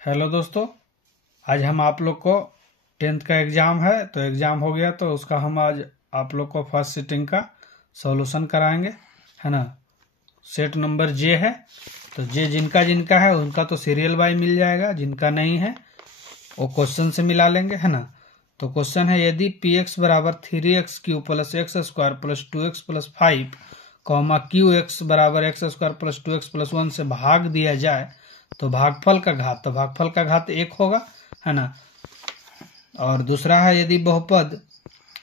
Hello दोस्तों, आज हम आप लोग को 10th का एग्ज़ाम है। तो एग्ज़ाम हो गया तो उसका हम आज आप लोग को फर्स्ट सिटिंग का सॉल्यूशन कराएंगे, है ना। सेट नंबर जे है, तो जे जिनका जिनका है उनका तो सीरियल बाय मिल जाएगा, जिनका नहीं है वो क्वेश्चन से मिला लेंगे, है ना। तो क्वेश्चन है, यदि पी एक्स बराबर 3x cube plus x square plus 2x plus 5 comma Q x बराबर x square plus 2x plus 1 से भाग दिया जाए तो भागफल का घात, तो भागफल का घात 1 होगा, है ना। और दूसरा है, यदि बहुपद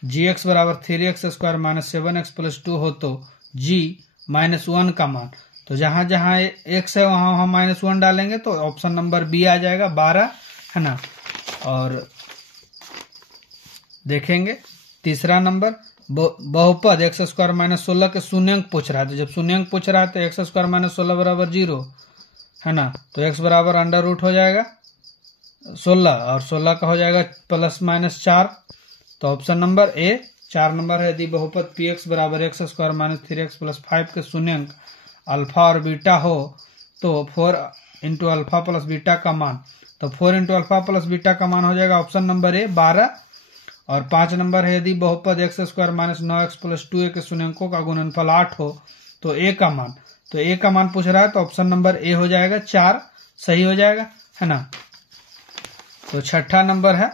जी एक्स बराबर 3x square minus 7x plus 2 हो तो जी -1 का मान, तो जहां जहां x है वहां वहां -1 डालेंगे तो ऑप्शन नंबर बी आ जाएगा 12, है ना। और देखेंगे तीसरा नंबर, बहुपद एक्स स्क्वायर माइनस 16 के शून्यंक पूछ रहा है। तो जब शून्यंक पूछ रहा है तो एक्स स्क्वायर माइनस 16 बराबर 0, है ना। तो x बराबर अंडर रूट हो जाएगा 16 और 16 का हो जाएगा प्लस माइनस 4, तो ऑप्शन नंबर ए 4 नंबर है। यदि बहुपद पी एक्स बराबर x square minus 3x plus 5 के शून्यंक अल्फा और बीटा हो तो 4 इंटू अल्फा प्लस बीटा का मान, तो 4 इंटू अल्फा प्लस बीटा का मान हो जाएगा ऑप्शन नंबर ए 12। और 5 नंबर है, यदि बहुपद x square minus 9x plus 2a के शून्यंकों का गुणनफल 8 हो तो ए का मान, तो ए का मान पूछ रहा है तो ऑप्शन नंबर ए हो जाएगा 4, सही हो जाएगा, है ना। तो छठा नंबर है,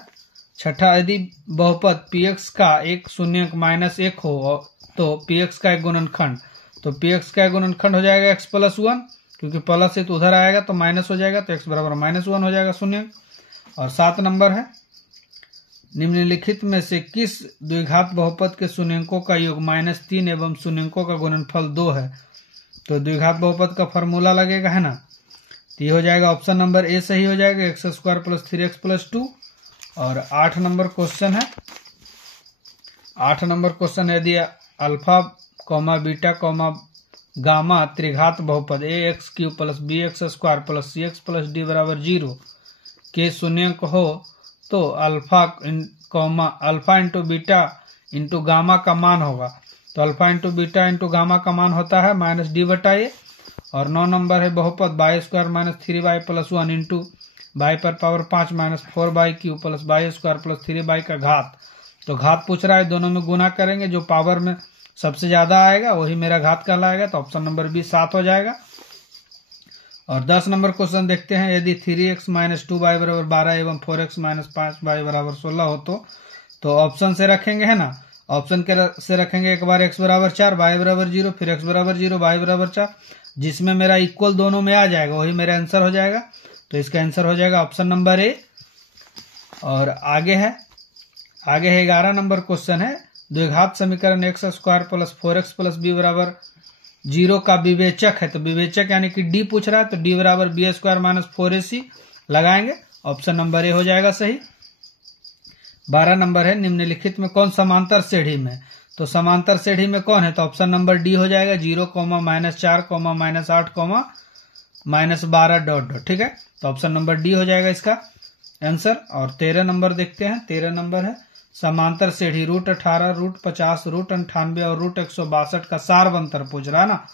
छठा, यदि बहुपद पी एक्स का एक शून्यंक माइनस 1 हो तो पी एक्स का एक गुणनखंड, तो पी एक्स का एक गुणनखंड हो जाएगा एक्स प्लस 1, क्योंकि प्लस से तो उधर आएगा तो माइनस हो जाएगा, तो एक्स बराबर -1 हो जाएगा शून्यंक। और 7 नंबर है, निम्नलिखित में से किस द्विघात बहुपद के शून्यंकों का योग -3 एवं शून्यंकों का गुणनफल 2 है। तो द्विघात बहुपद का फॉर्मूला लगेगा, है ना। तो ये हो जाएगा ऑप्शन नंबर ए सही हो जाएगा, x square plus 3x plus 2। और 8 नंबर क्वेश्चन है, 8 नंबर क्वेश्चन है, यदि alpha comma beta comma gamma त्रिघात बहुपद a x cube plus b x square plus c x plus d बराबर 0 के शून्यंक हो तो alpha into beta into gamma का मान होगा, तो alpha into beta into gamma का मान होता है -d/a। और 9 नंबर है, बहुपद y square minus 3y plus 1 into y पर power 5 minus 4y³ plus y square plus 3y का घात, तो घात पूछ रहा है, दोनों में गुना करेंगे, जो पावर में सबसे ज्यादा आएगा वही मेरा घात कहलाएगा, तो ऑप्शन नंबर बी 7 हो जाएगा। और 10 नंबर क्वेश्चन देखते हैं, यदि 3x माइनस 2y बराबर 12 एवं 4x माइनस 5y बराबर 16 हो तो ऑप्शन से रखेंगे, है ना। ऑप्शन से रखेंगे, एक बार x बराबर 4 y बराबर 0, फिर x बराबर 0 y बराबर 4, जिसमें मेरा इक्वल दोनों में आ जाएगा वही मेरा आंसर हो जाएगा, तो इसका आंसर हो जाएगा ऑप्शन नंबर ए। और आगे है 11 नंबर क्वेश्चन है, द्विघात समीकरण x square plus 4x plus b बराबर 0 का विवेचक है, तो विवेचक यानी कि डी पूछ रहा है, तो डी बराबर बी स्क्वायर माइनस 4ac लगाएंगे, ऑप्शन नंबर ए हो जाएगा सही। 12 नंबर है, निम्नलिखित में कौन समांतर श्रेणी में, तो समांतर श्रेणी में कौन है, तो ऑप्शन नंबर डी हो जाएगा, 0, -4, -8, -12 ... ठीक है, तो ऑप्शन नंबर डी हो जाएगा इसका आंसर। और 13 नंबर देखते हैं, 13 नंबर है, समांतर श्रेणी √18, √50, √98 और √162 का सारवंतर पूछ रहा है ना।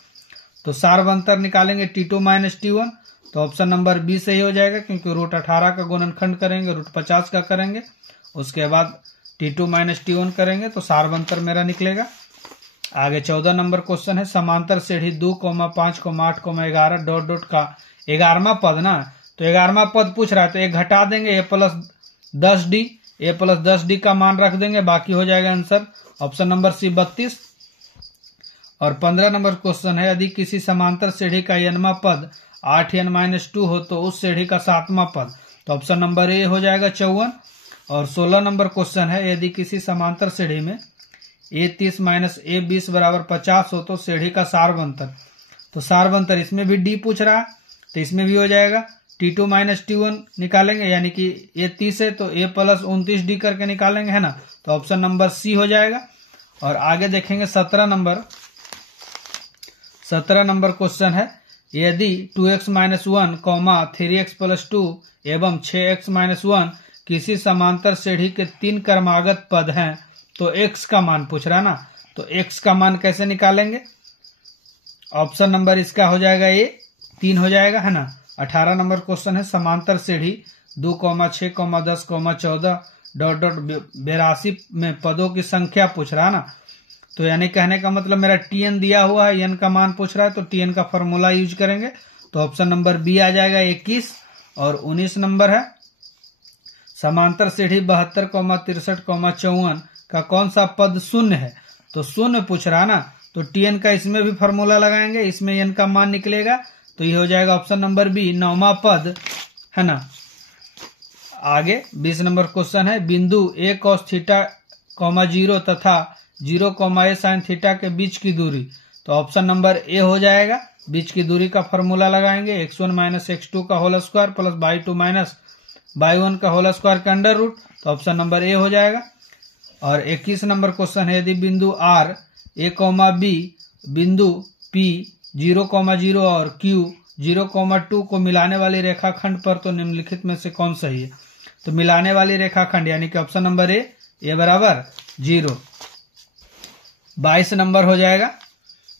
तो सारवंतर निकालेंगे T2 - T1, तो ऑप्शन नंबर बी सही हो जाएगा, क्योंकि √18 का गुणनखंड करेंगे, √50 का करेंगे, उसके बाद T2 - T1 करेंगे तो सारवंतर मेरा निकलेगा। आगे 14 नंबर क्वेश्चन है, समांतर श्रेणी 2, 5, 8, 11 ... का 11वां पद ना, तो 11वां पद पूछ रहा है, तो एक घटा देंगे, a प्लस 10d का मान रख देंगे, बाकी हो जाएगा आंसर ऑप्शन नंबर सी 32। और 15 नंबर क्वेश्चन है, यदि किसी समांतर श्रेणी का n वां पद 8n-2 हो तो उस श्रेणी का 7वां पद, तो ऑप्शन नंबर ए हो जाएगा 54। और 16 नंबर क्वेश्चन है, यदि किसी समांतर श्रेणी में a30 - a20 बराबर 50 हो तो श्रेणी का सारवंतर, तो सारवंतर इसमें भी डी पूछ रहा है, तो इसमें भी हो जाएगा T2 - T1 निकालेंगे, यानी कि a30 है तो a प्लस 29d करके निकालेंगे, है ना, तो ऑप्शन नंबर सी हो जाएगा। और आगे देखेंगे 17 नंबर क्वेश्चन है, यदि 2x - 1, 3x प्लस 2 एवं 6x - 1 किसी समांतर श्रेणी के 3 क्रमागत पद हैं तो x का मान पूछ रहा है ना, तो x का मान कैसे निकालेंगे, ऑप्शन नंबर इसका हो जाएगा ए 3 हो जाएगा, है ना। 18 नंबर क्वेश्चन है समांतर सीढ़ी 2,6,10,14 ... 82 में पदों की संख्या पूछ रहा है ना। तो यानी कहने का मतलब मेरा टीएन दिया हुआ है, एन का मान पूछ रहा है, तो टीएन का फॉर्मूला यूज करेंगे। तो ऑप्शन नंबर बी आ जाएगा 21। और 19 नंबर है समांतर सीढ़ी 72,63,54 का कौन सा पद शून्य है। तो शून्य पूछ रहा ना, तो टीएन का इसमें भी फॉर्मूला लगाएंगे, इसमें एन का मान निकलेगा, तो ये हो जाएगा ऑप्शन नंबर बी 9वां पद है ना। आगे 20 नंबर क्वेश्चन है बिंदु a cos थीटा 0 तथा 0, a sin थीटा के बीच की दूरी। तो ऑप्शन नंबर ए हो जाएगा। बीच की दूरी का फॉर्मूला लगाएंगे x1 माइनस x2 का whole square plus y2 minus y1 का होल स्क्वायर का अंडर रूट। तो ऑप्शन नंबर ए हो जाएगा। और 21 नंबर क्वेश्चन है यदि बिंदु r a, b बिंदु p 0,0 और q 0,2 को मिलाने वाली रेखाखंड पर तो निम्नलिखित में से कौन सही है। तो मिलाने वाली रेखाखंड यानी कि ऑप्शन नंबर ए बराबर 0। 22 नंबर हो जाएगा।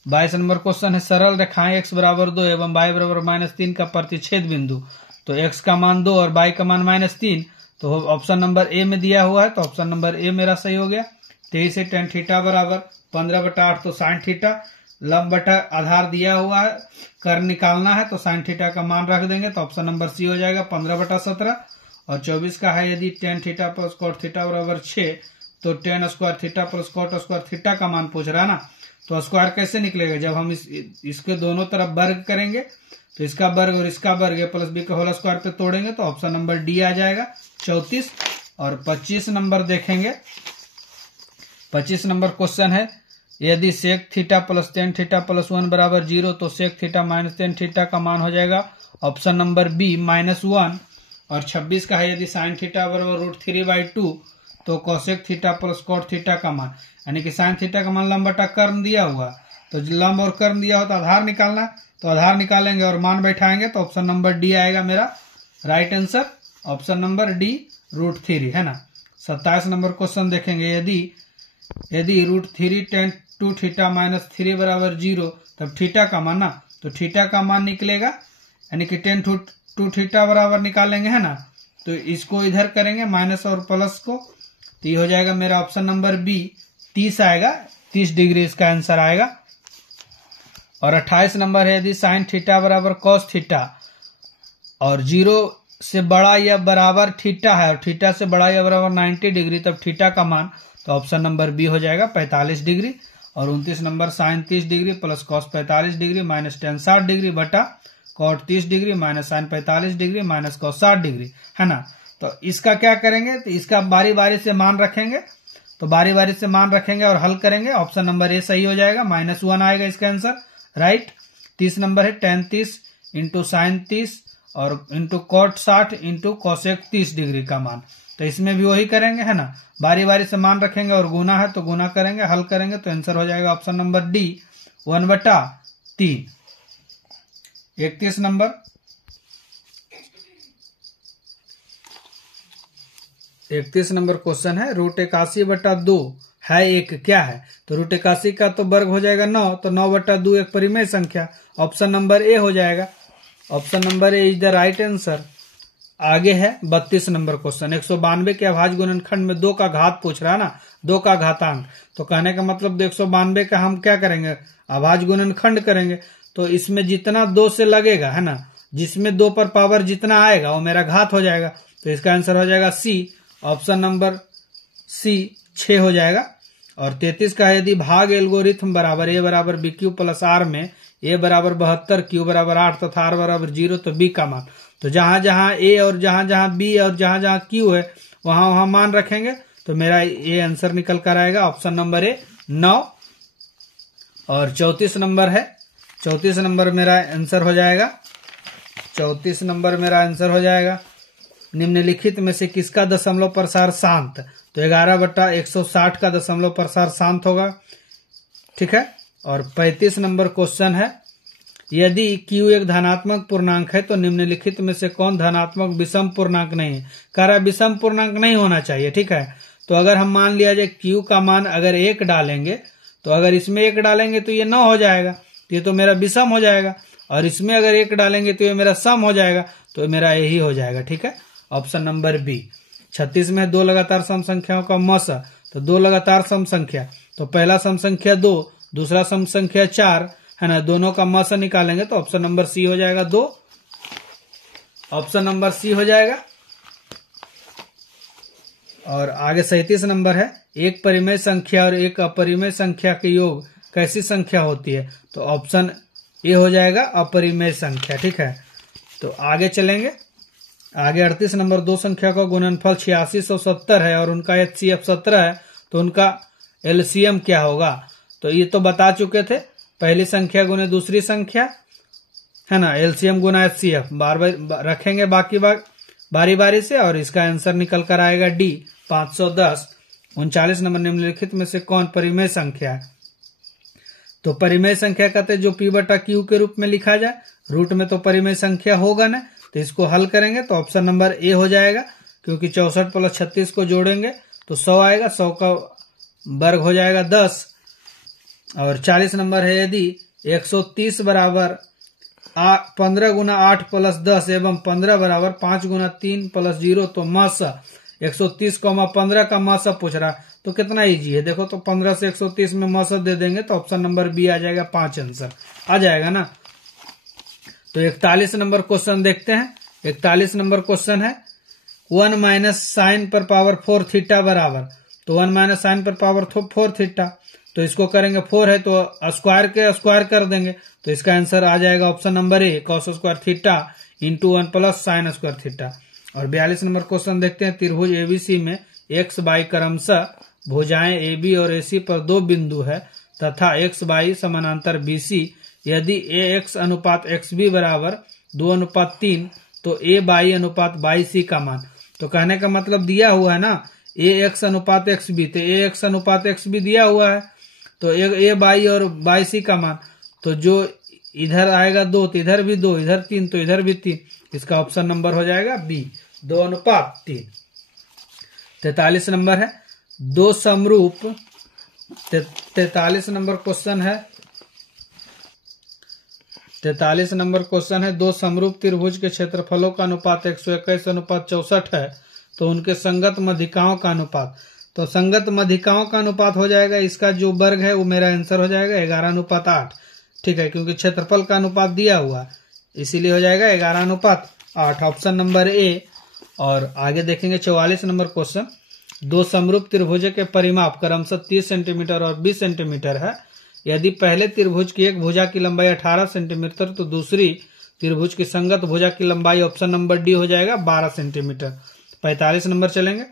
22 नंबर क्वेश्चन है सरल रेखाएं x बराबर 2 एवं y बराबर -3 का प्रतिच्छेद बिंदु। तो x का मान 2 और y का मान -3। तो ऑप्शन नंबर ए में दिया हुआ है, तो ऑप्शन नंबर ए मेरा सही हो गया। 23 से tan थीटा बराबर 15/8 तो sin थीटा, लंब बटा आधार दिया हुआ है, कर्ण निकालना है तो sin थीटा का मान रख देंगे, तो ऑप्शन नंबर सी हो जाएगा 15/17। और 24 का है यदि tan theta plus cot theta बराबर 6 तो tan square theta plus cot square theta का मान पूछ रहा है ना। तो स्क्वायर कैसे निकलेगा, जब हम इसके दोनों तरफ वर्ग करेंगे तो इसका वर्ग और इसका वर्ग प्लस बी का होल स्क्वायर पे तोड़ेंगे, तो ऑप्शन नंबर डी आ जाएगा 34। और 25 नंबर देखेंगे। 25 नंबर क्वेश्चन है यदि sec theta plus tan theta plus 1 बराबर 0 तो sec theta minus tan theta का मान हो जाएगा ऑप्शन नंबर बी -1। और 26 का है यदि sin थीटा बराबर √3/2 तो cosec theta plus cot theta का मान, यानी कि sin थीटा का मान लंब बटा कर्ण दिया हुआ, तो लंब और कर्ण दिया हो तो आधार निकालना, तो आधार निकालेंगे और मान बैठाएंगे, तो ऑप्शन नंबर डी आएगा मेरा right answer, option number D √3 है ना। 27 नंबर क्वेश्चन देखेंगे यदि √3 tan 2 थीटा माइनस 3 बराबर 0 तब थीटा का मान ना, तो थीटा का मान निकलेगा यानी कि tan 2 थीटा बराबर निकालेंगे है ना, तो इसको इधर करेंगे माइनस और प्लस को, तो ये हो जाएगा मेरा ऑप्शन नंबर बी 30 आएगा, 30 डिग्री इसका आंसर आएगा। और 28 नंबर है यदि sin थीटा बराबर cos थीटा और 0 से बड़ा या बराबर थीटा है और थीटा से बड़ा या बराबर 90 डिग्री तब थीटा का मान, तो ऑप्शन नंबर बी हो जाएगा 45 डिग्री। और 29 number sin 30 degree plus cos 45 degree minus tan 60 degree बटा cot 30 degree minus sin 45 degree minus cos 60 degree है ना। तो इसका क्या करेंगे, तो इसका बारी बारी से मान रखेंगे, तो बारी बारी से मान रखेंगे और हल करेंगे, ऑप्शन नंबर ए सही हो जाएगा, -1 आएगा इसका आंसर राइट। 30 नंबर है tan 30 इंटू sin 30 और into cot 60 into cosec 30 degree का मान, तो इसमें भी वही करेंगे है ना, बारी बारी से मान रखेंगे और गुना है तो गुना करेंगे, हल करेंगे तो आंसर हो जाएगा option number D 1/3। 31 number 31 number question है √81/2 है एक क्या है, तो √81 का तो वर्ग हो जाएगा 9, तो 9/2 एक परिमेय संख्या, ऑप्शन नंबर ए हो जाएगा, option number A is the right answer. आगे है 32 नंबर क्वेश्चन 192 के अभाज्य गुणनखंड में 2 का घात पूछ रहा है ना, 2 का घातांक, तो कहने का मतलब 192 का हम क्या करेंगे अभाज्य गुणनखंड करेंगे, तो इसमें जितना 2 से लगेगा है ना, जिसमें 2 पर पावर जितना आएगा वो मेरा घात हो जाएगा, तो इसका आंसर हो जाएगा सी, ऑप्शन नंबर सी 6 हो जाएगा। और 33 का यदि भाग एल्गोरिथम बराबर ए बराबर बी क्यू प्लस आर में ए बराबर 72 क्यू बराबर 8 तथा आर बराबर 0 तो बी का मान, तो जहां जहां ए और जहां जहां बी और जहां जहां क्यू है वहां वहां मान रखेंगे, तो मेरा ये आंसर निकल कर आएगा ऑप्शन नंबर ए 9। और 34 नंबर है, 34 नंबर मेरा आंसर हो जाएगा, 34 नंबर मेरा आंसर हो जाएगा निम्नलिखित में से किसका दशमलव प्रसार शांत, तो 11/160 का दशमलव प्रसार शांत होगा, ठीक है। और 35 नंबर क्वेश्चन है यदि q एक धनात्मक पूर्णांक है तो निम्नलिखित में से कौन धनात्मक विषम पूर्णांक नहीं है, कह रहा विषम पूर्णांक नहीं होना चाहिए, ठीक है। तो अगर हम मान लिया जाए q का मान अगर 1 डालेंगे, तो अगर इसमें 1 डालेंगे तो ये 9 हो जाएगा, ये तो मेरा विषम हो जाएगा। और इसमें अगर 1 डालेंगे तो ये मेरा सम हो जाएगा, तो मेरा यही हो जाएगा। ठीक है, ऑप्शन नंबर बी। 36 में 2 लगातार सम संख्याओं का मौसा, तो 2 लगातार सम संख्या, तो पहला सम संख्या 2, दूसरा सम संख्या 4 है ना, दोनों का मौसा निकालेंगे तो ऑप्शन नंबर सी हो जाएगा 2। ऑप्शन नंबर सी हो जाएगा। और आगे 37 नंबर है, एक परिमेय संख्या और एक अपरिमेय संख्या के योग कैसी संख्या होती है, तो ऑप्शन ए हो जाएगा अपरिमेय संख्या। ठीक है, तो आगे चलेंगे। आगे 38 नंबर, दो संख्या का गुणनफल 8670 है और उनका HCF 17 है, तो उनका LCM क्या होगा। तो ये तो बता चुके थे, पहली संख्या गुने दूसरी संख्या है ना, LCM गुना HCF बार बार रखेंगे बारी बारी से, और इसका आंसर निकल कर आएगा डी 510। 39 नंबर, निम्नलिखित में से कौन परिमेय संख्या है। तो परिमेय संख्या कहते हैं जो P बटा Q के रूप में लिखा जाए, रूट में तो परिमेय संख्या होगा ना, तो इसको हल करेंगे तो ऑप्शन नंबर ए हो जाएगा, क्योंकि 64 प्लस 36 को जोड़ेंगे तो 100 आएगा, 100 का वर्ग हो जाएगा 10। और 40 नंबर है, यदि 130 बराबर 15 गुना 8 प्लस 10 एवं 15 बराबर 5 गुना 3 प्लस 0, तो मासा 130,15 का मासा पूछ रहा है, तो कितना इजी है। देखो तो 15 से 130 में मासा दे देंगे तो ऑप्शन नंबर बी आ जाएगा, 5 आंसर आ जाएगा ना। तो 41 नंबर क्वेश्चन देखते हैं। 41 नंबर क्वेश्चन है 1 माइनस साइन पर पावर 4 थीटा बराबर, तो 1 माइनस साइन पर पावर 4 थीटा, तो इसको करेंगे 4 है तो स्क्वायर के स्क्वायर कर देंगे, तो इसका आंसर आ जाएगा option number A, cos square theta into 1 plus sine square theta. और 42 नंबर क्वेश्चन देखते हैं। त्रिभुज एबीसी में एक्स बाई क्रमशः भुजाएं AB और AC पर 2 बिंदु है तथा एक्स बाई समानांतर BC, यदि AX अनुपात XB बराबर 2:3, तो A बाई अनुपात बाई C का मान। तो कहने का मतलब दिया हुआ है ना AX अनुपात XB, तो AX अनुपात XB दिया हुआ है, तो A बाई और बाई C का मान, तो जो इधर आएगा 2 तो इधर भी 2, इधर 3 तो इधर भी 3, इसका ऑप्शन नंबर हो जाएगा बी 2:3। 43 नंबर है, दो समरूप 43 नंबर क्वेश्चन है। 43 नंबर क्वेश्चन है, दो समरूप त्रिभुज के क्षेत्रफलों का अनुपात 121:64 है, तो उनके संगत मध्यिकाओं का अनुपात, तो संगत मध्यिकाओं का अनुपात हो जाएगा, इसका जो वर्ग है वो मेरा आंसर हो जाएगा 11:8। ठीक है, क्योंकि क्षेत्रफल का अनुपात दिया हुआ इसीलिए हो जाएगा 11:8, ऑप्शन नंबर ए। और आगे देखेंगे 44 नंबर क्वेश्चन, दो समरूप त्रिभुज के परिमाप क्रमशः 30 सेंटीमीटर और 20 सेंटीमीटर है। यदि पहले त्रिभुज की एक भुजा की लंबाई 18 सेंटीमीटर, तो दूसरी त्रिभुज की संगत भुजा की लंबाई ऑप्शन नंबर डी हो जाएगा 12 सेंटीमीटर। 45 नंबर चलेंगे,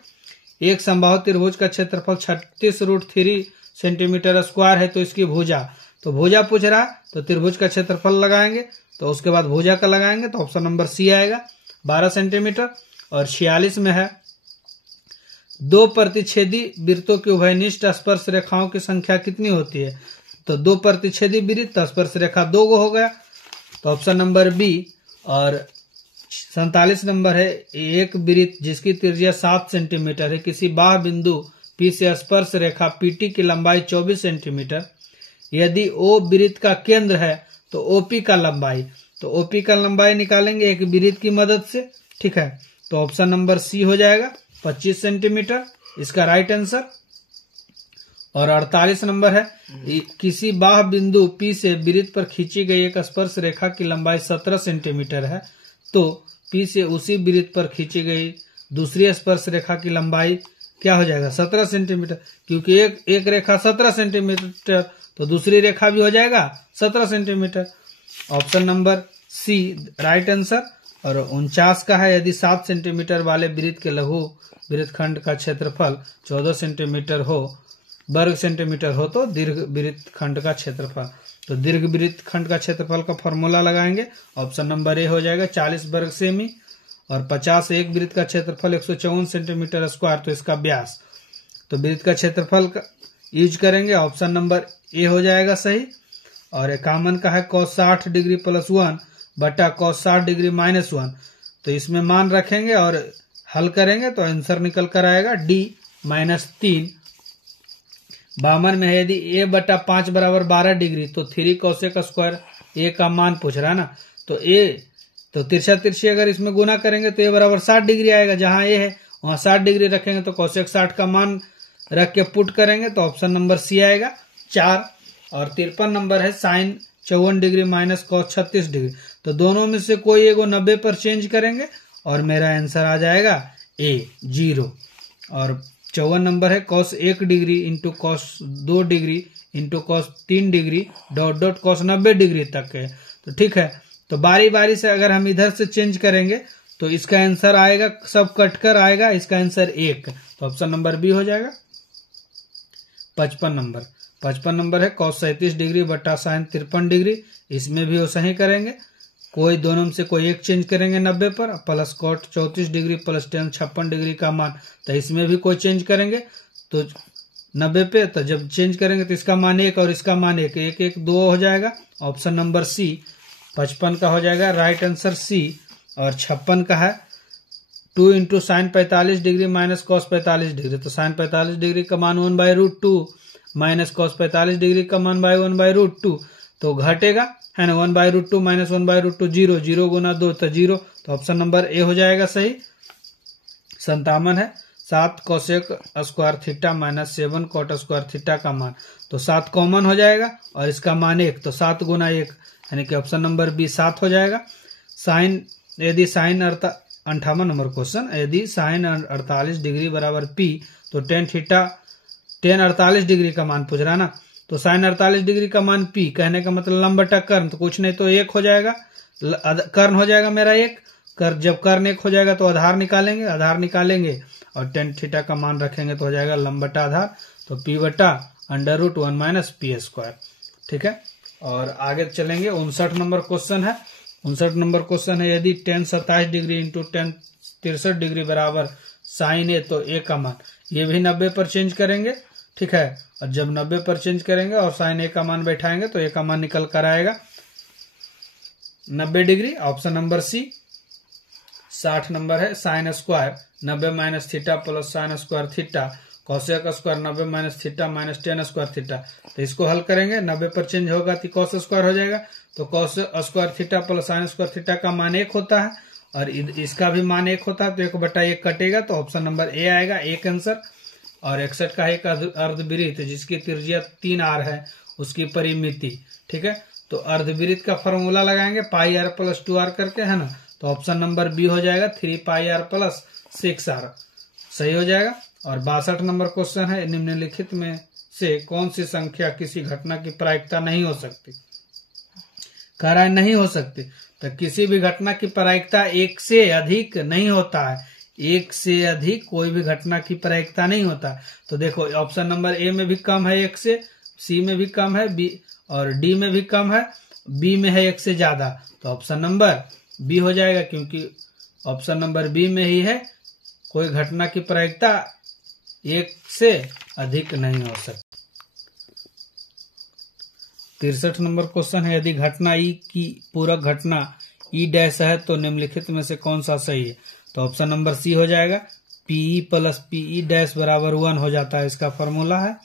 एक समबाहु त्रिभुज का क्षेत्रफल 36√3 सेंटीमीटर स्क्वायर है, तो इसकी भुजा, तो भुजा पूछ रहा है तो त्रिभुज का क्षेत्रफल लगाएंगे, तो उसके बाद भुजा का लगाएंगे, तो ऑप्शन नंबर सी आएगा 12 सेंटीमीटर। और 46 में है, दो प्रतिच्छेदी वृत्तों की उभयनिष्ठ स्पर्श रेखाओं की संख्या कितनी होती है, तो दो प्रतिच्छेदी वृत्त स्पर्श रेखा 2 हो गया, तो ऑप्शन नंबर बी। और 47 नंबर है, एक वृत्त जिसकी त्रिज्या 7 सेंटीमीटर है, किसी बाह्य बिंदु P से स्पर्श रेखा PT की लंबाई 24 सेंटीमीटर, यदि O वृत्त का केंद्र है तो OP का लंबाई, तो OP का लंबाई निकालेंगे एक वृत्त की मदद से। ठीक है, तो ऑप्शन नंबर सी हो जाएगा 25 सेंटीमीटर, इसका राइट आंसर। और 48 नंबर है, किसी बाह्य बिंदु P से वृत्त पर खींची गई एक स्पर्श रेखा की लंबाई 17 सेंटीमीटर है, तो P से उसी वृत्त पर खींची गई दूसरी स्पर्श रेखा की लंबाई क्या हो जाएगा 17 सेंटीमीटर, क्योंकि एक रेखा 17 सेंटीमीटर, तो दूसरी रेखा भी हो जाएगा 17 centimetre, option number C right answer. और 49 का है, यदि 7 सेंटीमीटर वाले वृत्त के लघु वृत्तखंड का क्षेत्रफल 14 सेंटीमीटर हो, वर्ग सेंटीमीटर हो, तो दीर्घ वृत्तखंड का क्षेत्रफल, तो दीर्घ वृत्तखंड का क्षेत्रफल का फॉर्मूला लगाएंगे, ऑप्शन नंबर ए हो जाएगा 40 वर्ग सेमी। और 50 एक वृत्त का क्षेत्रफल 154 सेंटीमीटर स्क्वायर, तो इसका व्यास, तो वृत्त का क्षेत्रफल का यूज करेंगे, ऑप्शन नंबर ए हो जाएगा सही। और 51 का है, cos 60 डिग्री प्लस 1 बटा cos 60 डिग्री माइनस 1, तो इसमें मान रखेंगे और हल करेंगे तो आंसर निकल कर आएगा डी -3। 52 में है, यदि a बटा 5 बराबर 12 डिग्री, तो 3 कोसेक स्क्वायर ए का मान पूछ रहा है ना, तो ए तो तिरछा तिरछी अगर इसमें गुना करेंगे तो ए बराबर 60 डिग्री आएगा, जहां ए है वहां 60 डिग्री रखेंगे तो कोसेक 60 का मान रख के पुट करेंगे तो ऑप्शन नंबर सी आएगा 4। और 53 नंबर है sine 54 degree minus cos 36 degree, तो दोनों में से कोई एगो 90 पर चेंज करेंगे और मेरा आंसर आ जाएगा ए 0। और 54 नंबर है cos 1 degree into cos 2 degree into cos 3 degree dot dot cos 90 degree तक है। तो ठीक है, तो बारी बारी से अगर हम इधर से चेंज करेंगे तो इसका आंसर आएगा, सब कटकर आएगा, इसका आंसर 1, तो ऑप्शन नंबर बी हो जाएगा। 55 नंबर है कॉस 37 डिग्री बटा साइन 53 डिग्री, इसमें भी वो सही करेंगे, कोई दोनों में से कोई एक चेंज करेंगे 90 पर, plus cot 34 degree plus tan 56 degree का मान, तो इसमें भी कोई चेंज करेंगे तो 90 पे, तो जब चेंज करेंगे तो इसका मान 1 और इसका मान 1, 1 1 2 हो जाएगा, ऑप्शन नंबर सी 55 का हो जाएगा राइट आंसर सी। और 56 का है 2 into sine 45 degree minus cos 45 degree, तो साइन 45 डिग्री का मान 1/√2 माइनस कॉस 45 डिग्री का मान बाय 1/√2, तो घटेगा है ना, 1/√2 माइनस 1/√2 0, 0 गुना 2 तो 0, तो ऑप्शन नंबर ए हो जाएगा सही। 57 है 7 cosec square theta minus 7 cot square theta का मान, तो 7 कॉमन हो जाएगा और इसका मान 1, तो 7 गुना 1 यानी कि ऑप्शन नंबर बी 7 हो जाएगा। साइन यदि साइन 58 नंबर क्वेश्चन, यदि साइन 48 डिग्री बराबर पी तो टेन 48 डिग्री का मान पूछ रहा है ना, तो साइन 48 डिग्री का मान पी, कहने का मतलब लंब बटा कर्ण, तो कुछ नहीं तो 1 हो जाएगा, कर्ण हो जाएगा मेरा 1, जब कर्ण 1 हो जाएगा तो आधार निकालेंगे और टेन थीटा का मान रखेंगे तो हो जाएगा लंब बटा आधार, तो पी बटा √1 माइनस पी स्क्वायर। ठीक है, और आगे चलेंगे। 59 नंबर क्वेश्चन है। 59 नंबर क्वेश्चन है यदि ten 27 degree into ten 63 degree बराबर साइन ए, तो ए का मान, ये भी 90 पर चेंज करेंगे। ठीक है, और जब 90 पर चेंज करेंगे और साइन ए का मान बैठाएंगे तो ए का मान निकल कर आएगा 90 degree, option number C. 60 number है sine square 90 minus theta plus sine square theta cosec square 90 minus theta minus tan square theta, तो इसको हल करेंगे, 90 पर चेंज होगा तो कॉस स्क्वायर हो जाएगा, तो cos square theta plus sine square theta का मान 1 होता है और इसका भी मान 1 होता है, तो 1/1 कटेगा, तो ऑप्शन नंबर ए आएगा, एक आंसर। और 61 का एक अर्धवृत्त जिसकी त्रिज्या 3r है उसकी परिमिति। ठीक है, तो अर्धवृत्त का फॉर्मूला लगाएंगे पाई r प्लस 2r करके, है ना, तो ऑप्शन नंबर बी हो जाएगा 3πr प्लस 6r, सही हो जाएगा। और 62 नंबर क्वेश्चन है निम्नलिखित में से कौन सी संख्या किसी घटना की प्रायिकता नहीं हो सकती, कह रहा है नहीं हो सकती, तो किसी भी घटना की प्रायिकता 1 से अधिक नहीं होता है, 1 से अधिक कोई भी घटना की प्रायिकता नहीं होता। तो देखो ऑप्शन नंबर ए में भी कम है 1 से, सी में भी कम है, बी और डी में भी कम है, बी में है 1 से ज्यादा, तो ऑप्शन नंबर बी हो जाएगा, क्योंकि ऑप्शन नंबर बी में ही है कोई घटना की प्रायिकता 1 से अधिक नहीं हो सकती। 63 नंबर क्वेश्चन है यदि घटना ई की पूरक घटना ई डैश है तो निम्नलिखित में से कौन सा सही है, तो ऑप्शन नंबर सी हो जाएगा, पीई प्लस पीई डैश बराबर 1 हो जाता है, इसका फॉर्मूला है।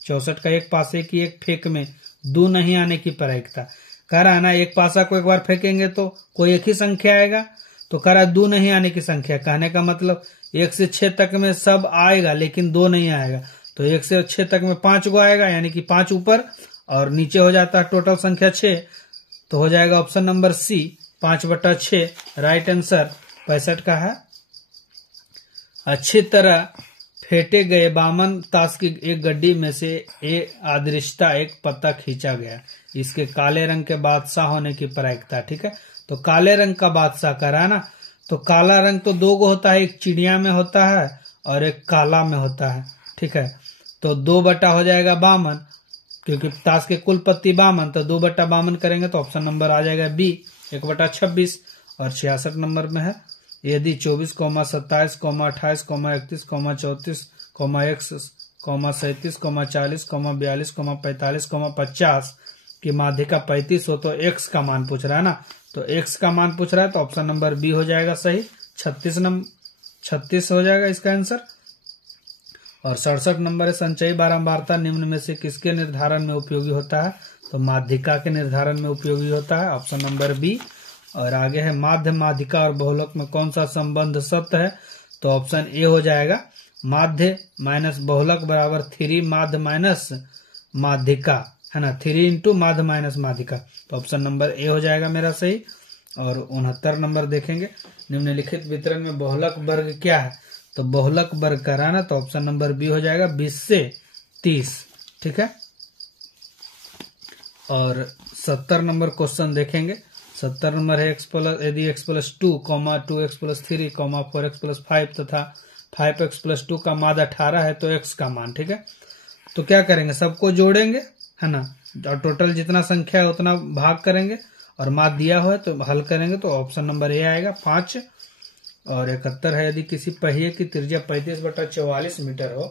64 का एक पासे की एक फेंक में 2 नहीं आने की प्रायिकता, कह रहा है ना एक पासा को एक बार फेंकेंगे तो कोई एक ही संख्या आएगा, तो कह रहा है 2 नहीं आने की संख्या, कहने का मतलब 1 से 6 तक में सब आएगा लेकिन 2 नहीं आएगा, तो 1 से 6 तक में 5 गो आएगा, यानी कि 5 ऊपर और नीचे हो जाता है टोटल संख्या 6, तो हो जाएगा option number C 5/6 right answer. 65 का है अच्छी तरह फेंटे गए बामन ताश की एक गड्डी में से अदृश्यता एक पत्ता खींचा गया, इसके काले रंग के बादशाह होने की प्रायिकता। ठीक है, तो काले रंग का बादशाह कह रहा है ना, तो काला रंग तो 2 गो होता है, एक चिड़िया में होता है और एक काला में होता है। ठीक है, तो 2 हो जाएगा 52, क्योंकि ताश के कुल पत्ती 52, तो 2/52 करेंगे तो ऑप्शन नंबर आ जाएगा बी 1/26। और 66 नंबर में है यदि 24, 27, 28, 31, 34, x, 37, 40, 42, 45, 50 की माध्यिका 35 हो तो x का मान पूछ रहा है ना, तो x का मान पूछ रहा है तो ऑप्शन नंबर बी हो जाएगा सही, 36 हो जाएगा इसका आंसर। और 67 नंबर है संचयी बारंबारता निम्न में से किसके निर्धारण में उपयोगी होता है, तो माध्यिका के निर्धारण में उपयोगी होता है, ऑप्शन नंबर बी। और आगे है माध्य, माध्यिका और बहुलक में कौन सा संबंध सत्य है, तो ऑप्शन ए हो जाएगा। माध्य माइनस बहुलक बराबर 3 माध्य माइनस माध्यिका, है ना, 3 इंटू माध्य माइनस माध्यिका, तो ऑप्शन नंबर ए हो जाएगा मेरा सही। और 69 नंबर देखेंगे, निम्नलिखित वितरण में बहुलक वर्ग क्या है, तो बहुलक वर्ग कराना, तो ऑप्शन नंबर बी हो जाएगा 20 से 30, ठीक है। और 70 नंबर क्वेश्चन देखेंगे। 70 नंबर है यदि x plus 2, 2x plus 3, 4x plus 5 तथा 5x प्लस 2 का माध्य 18 है तो x का मान, ठीक है। तो क्या करेंगे, सबको जोड़ेंगे, है ना, और टोटल जितना संख्या है उतना भाग करेंगे, और माध्य दिया हुआ है तो हल करेंगे, तो ऑप्शन नंबर ए आएगा 5। और 71 है यदि किसी पहिए की त्रिज्या 35/44 मीटर हो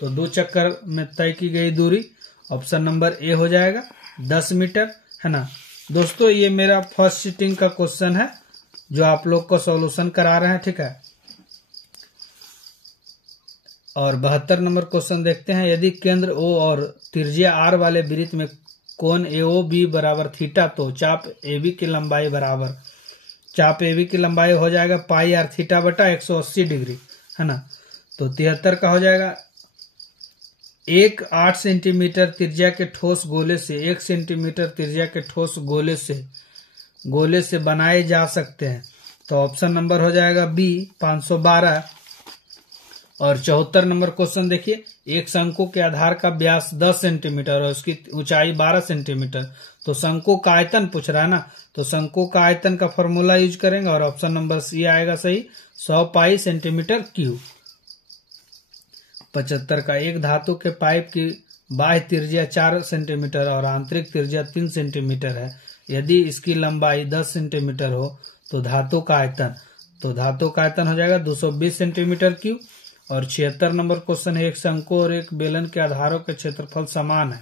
तो 2 चक्कर में तय की गई दूरी, ऑप्शन नंबर ए हो जाएगा 10 मीटर, है ना। दोस्तों ये मेरा फर्स्ट सीटिंग का क्वेश्चन है जो आप लोग को सॉल्यूशन करा रहे हैं, ठीक है। और 72 नंबर क्वेश्चन देखते हैं। यदि केंद्र O और त्रिज्या R वाले वृत्त में कोण AOB बराबर थीटा, तो चाप AB की लंबाई बराबर, चाप AB की लंबाई हो जाएगा पाई आर थीटा बटा 180 डिग्री, है ना। तो 73 का हो जाएगा, एक 8 सेंटीमीटर त्रिज्या के ठोस गोले से 1 सेंटीमीटर त्रिज्या के ठोस गोले से बनाए जा सकते हैं, तो ऑप्शन नंबर हो जाएगा बी 512। और 74 नंबर क्वेश्चन देखिए, एक शंकु के आधार का व्यास 10 सेंटीमीटर और उसकी ऊंचाई 12 सेंटीमीटर, तो शंकु का आयतन पूछ रहा है ना, तो शंकु का आयतन का फॉर्मूला यूज करेंगे और ऑप्शन नंबर सी आएगा सही, 100 पाई सेंटीमीटर क्यूब। 75 का, एक धातु के पाइप की बाह्य त्रिज्या 4 सेंटीमीटर और आंतरिक त्रिज्या 3 सेंटीमीटर है, यदि इसकी लंबाई 10 सेंटीमीटर हो तो धातु का आयतन, तो धातु का आयतन हो जाएगा 220 सेंटीमीटर क्यूब। और 76 नंबर क्वेश्चन है, एक शंकु और एक बेलन के आधारों के क्षेत्रफल समान है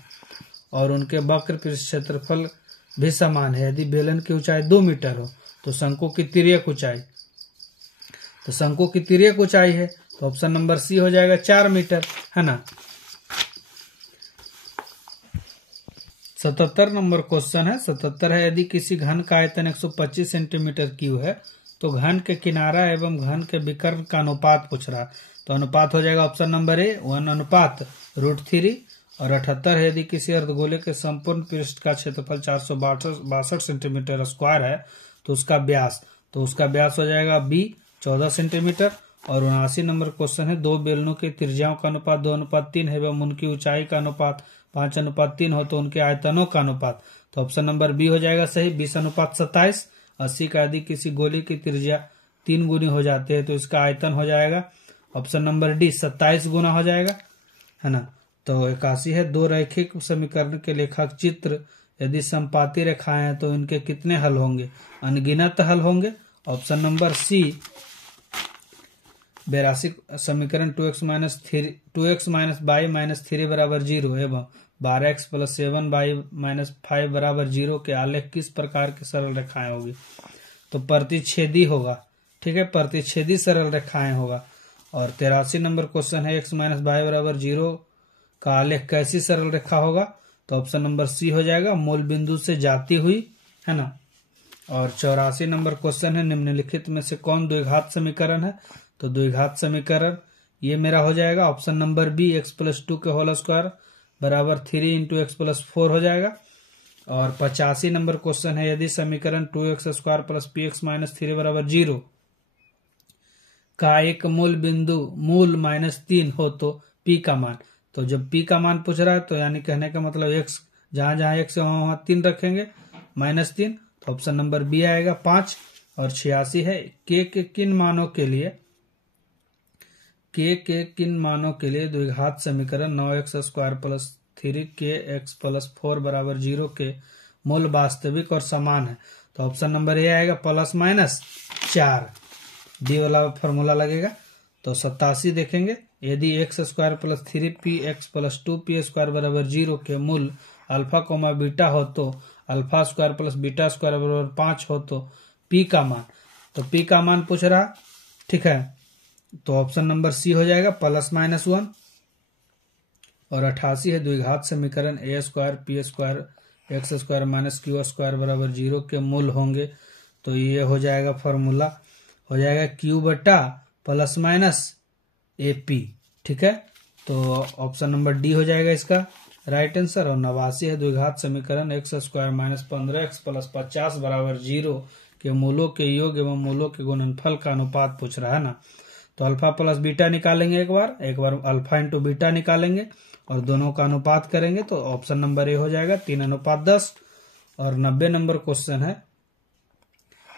और उनके वक्र पृष्ठ क्षेत्रफल भी समान है, यदि बेलन की ऊंचाई 2 मीटर हो तो शंकु की तिर्यक ऊंचाई, तो शंकु की तिर्यक ऊंचाई है, तो ऑप्शन नंबर सी हो जाएगा 4 मीटर, है ना। 77 नंबर क्वेश्चन है। 77 है, यदि किसी घन का आयतन 125 सेंटीमीटर क्यूब है तो घन के किनारा एवं घन के विकर्ण का अनुपात पूछ रहा, तो अनुपात हो जाएगा ऑप्शन नंबर ए 1/√3। और 78 है, यदि किसी अर्धगोले के संपूर्ण पृष्ठ का क्षेत्रफल 462 सेंटीमीटर स्क्वायर है तो उसका व्यास हो जाएगा बी 14 सेंटीमीटर। और 79 नंबर क्वेश्चन है, दो बेलनों की त्रिज्याओं का अनुपात 2:3 है एवं उनकी ऊंचाई का अनुपात 5:3 हो तो उनके आयतनों का अनुपात, तो ऑप्शन नंबर बी हो जाएगा सही, 20:27। 80 का, यदि किसी गोले की त्रिज्या 3 गुनी हो जाती है तो इसका आयतन हो जाएगा ऑप्शन नंबर डी 27 गुना हो जाएगा, है ना। तो 81 है, दो रैखिक समीकरण के लेखक चित्र यदि समपाती रेखाएं हैं तो इनके कितने हल होंगे, अनगिनत हल होंगे, ऑप्शन नंबर सी 82 समीकरण 2x माइनस बाई माइनस 3 बराबर 0 एवं 12x प्लस 7 बाई माइनस 5 बराबर 0 के आलेख किस प्रकार की सरल रेखाएं होगी, तो प्रतिच्छेदी होगा, ठीक है, प्रतिच्छेदी सरल रेखाएं होगा। और 83 नंबर क्वेश्चन है, x माइनस बाई बराबर 0 का आलेख कैसी सरल रेखा होगा, तो ऑप्शन नंबर सी हो जाएगा, मूल बिंदु से जाती हुई, है ना। और 84 नंबर क्वेश्चन है, निम्नलिखित में से कौन द्विघात समीकरण है, तो द्विघात समीकरण ये मेरा हो जाएगा ऑप्शन नंबर बी x+2 के होल स्क्वायर बराबर 3 इंटू एक्स प्लस 4 हो जाएगा। और 85 नंबर क्वेश्चन है, यदि समीकरण 2x² प्लस px माइनस 3 बराबर 0 का एक मूल -3 हो तो p का मान, तो जब p का मान पूछ रहा है तो यानी कहने का मतलब x जहां जहां x है वहां 3 रखेंगे -3, तो ऑप्शन नंबर बी आएगा 5। और 86 है, k के किन मानों के लिए द्विघात समीकरण 9x² प्लस 3kx प्लस 4 बराबर 0 के मूल वास्तविक और समान है, तो ऑप्शन नंबर ए आएगा +-4, डी वाला फॉर्मूला लगेगा। तो 87 देखेंगे, यदि x² plus 3px plus 2p² बराबर 0 के मूल अल्फा, बीटा हो तो α² प्लस β² बराबर 5 हो तो p का मान, तो p का मान पूछ रहा, ठीक है, तो ऑप्शन नंबर सी हो जाएगा +-1। और 88 है, द्विघात समीकरण a² p² x square minus Q square बराबर 0 के मूल होंगे। तो ये हो जाएगा फॉर्मूला, हो जाएगा क्यू बटा प्लस माइनस ए पी। ठीक है, तो ऑप्शन नंबर डी हो जाएगा इसका राइट आंसर। और 89 है द्विघात समीकरण x square minus 15x plus 50 बराबर 0 के मूलों के योग एवं मूलों के गुणनफल का अनुपात पूछ रहा है ना। तो अल्फा प्लस बीटा निकालेंगे, एक बार अल्फा इंटू बीटा निकालेंगे और दोनों का अनुपात करेंगे। तो ऑप्शन नंबर ए हो जाएगा 3:10। और 90 नंबर क्वेश्चन है,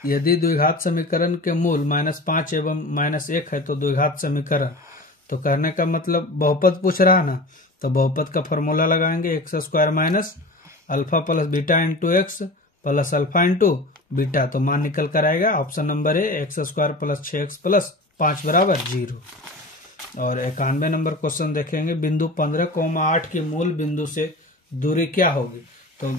यदि द्विघात समीकरण के मूल -5 एवं -1 है तो द्विघात समीकरण, तो कहने का मतलब बहुपद पूछ रहा है ना। तो बहुपद का फॉर्मूला लगाएंगे, x square minus alpha plus beta into x plus alpha into beta. तो मान निकल कर आएगा option number A x square plus 6x plus 5 बराबर 0। और 91 नंबर क्वेश्चन देखेंगे, बिंदु 15,8 के मूल बिंदु से दूरी क्या होगी। तो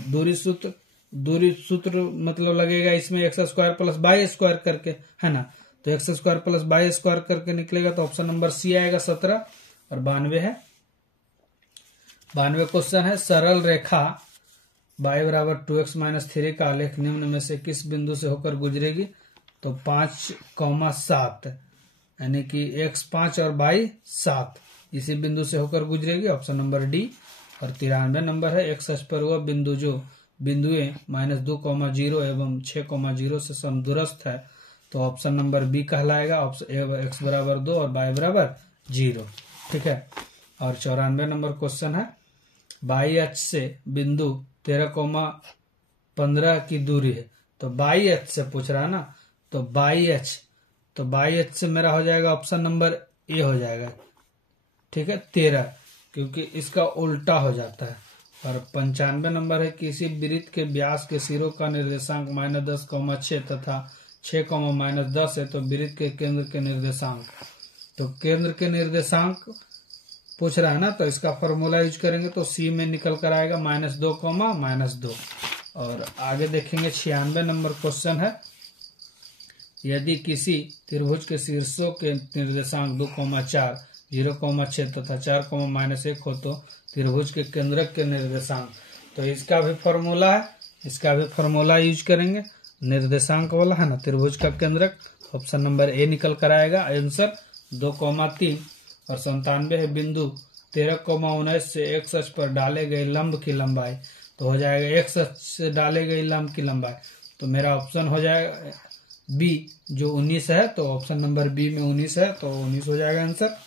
दूरी सूत्र मतलब लगेगा इसमें x square plus y square करके, है ना। तो x square plus y square करके निकलेगा। तो ऑप्शन नंबर सी आएगा 17। और 92 है, 92 क्वेश्चन है, सरल रेखा y बराबर 2x माइनस 3 का आलेख निम्न में से किस बिंदु से होकर गुजरेगी। तो 5,7 यानी कि x 5 और y 7 इसी बिंदु से होकर गुजरेगी, ऑप्शन नंबर डी। और 93 नंबर है, एक्स अक्ष पर वह बिंदु जो बिंदुएं -2,0 एवं 6,0 से समदूरस्थ है। तो ऑप्शन नंबर बी कहलाएगा, ऑप्शन एक्स बराबर 2 और y बराबर 0। ठीक है। और 94 नंबर क्वेश्चन है, बाई अक्ष से बिंदु 13,15 की दूरी है। तो बाई अक्ष से पूछ रहा है ना, तो बाई अक्ष से मेरा हो जाएगा ऑप्शन नंबर ए हो जाएगा। ठीक है, 13, क्योंकि इसका उल्टा हो जाता है। और 95 नंबर है, किसी वृत्त के व्यास के सिरों का निर्देशांक -10,6 तथा 6,-10 है तो वृत्त के केंद्र के निर्देशांक। तो केंद्र के निर्देशांक पूछ रहा है ना, तो इसका फॉर्मूला यूज करेंगे तो सी में निकल कर आएगा -2,-2। और आगे देखेंगे 96 नंबर क्वेश्चन है, यदि किसी त्रिभुज के शीर्षों के निर्देशांक 2,4, 0,6 तथा 4,-1 हो तो त्रिभुज के केंद्रक के निर्देशांक। तो इसका भी फॉर्मूला है, इसका भी फॉर्मूला यूज करेंगे, निर्देशांक वाला है ना, त्रिभुज का केंद्रक। ऑप्शन नंबर ए निकल कर आएगा आंसर 2,3। और 97 है, बिंदु 13,19 से एक्स अक्ष पर डाले गए लंब की लंबाई। तो हो जाएगा एक्स अक्ष से डाले गए लंब की लंबाई। तो मेरा ऑप्शन हो जाएगा बी जो 19 है। तो ऑप्शन नंबर बी में 19 है, तो 19 हो जाएगा आंसर।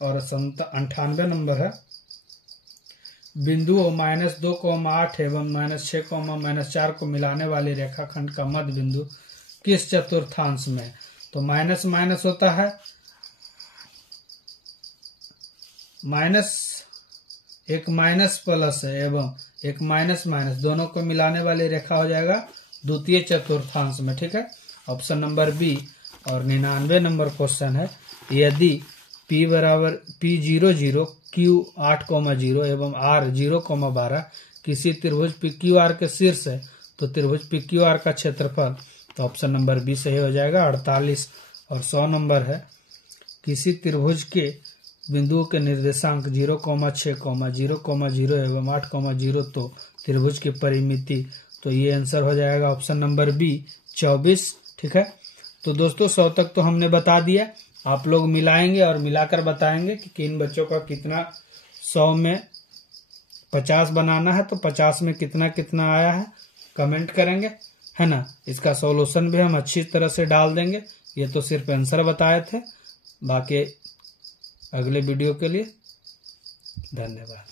और 98 नंबर है, बिंदुओं -2,8 एवं -6,-4 को मिलाने वाली रेखाखंड का मध्य बिंदु किस चतुर्थांश में है। तो माइनस माइनस होता है, एक माइनस प्लस है एवं एक माइनस माइनस, दोनों को मिलाने वाली रेखा हो जाएगा द्वितीय चतुर्थांश में। ठीक है, ऑप्शन नंबर बी। और 99 नंबर क्वेश्चन है, यदि P बराबर P00, Q 8,0 एवं R 0,12 किसी त्रिभुज PQR के शीर्ष है तो त्रिभुज PQR का क्षेत्रफल। तो ऑप्शन नंबर बी सही हो जाएगा 48। और 100 नंबर है, किसी त्रिभुज के बिंदुओं के निर्देशांक 0,6, 0,0 एवं 8,0 तो त्रिभुज की परिमिति। तो ये आंसर हो जाएगा ऑप्शन नंबर बी 24। ठीक है, तो दोस्तों 100 तक तो हमने बता दिया, आप लोग मिलाएंगे और मिलाकर बताएंगे कि किन बच्चों का कितना 100 में 50 बनाना है, तो 50 में कितना कितना आया है कमेंट करेंगे, है ना। इसका सॉल्यूशन भी हम अच्छी तरह से डाल देंगे। ये तो सिर्फ आंसर बताए थे, बाकी अगले वीडियो के लिए धन्यवाद।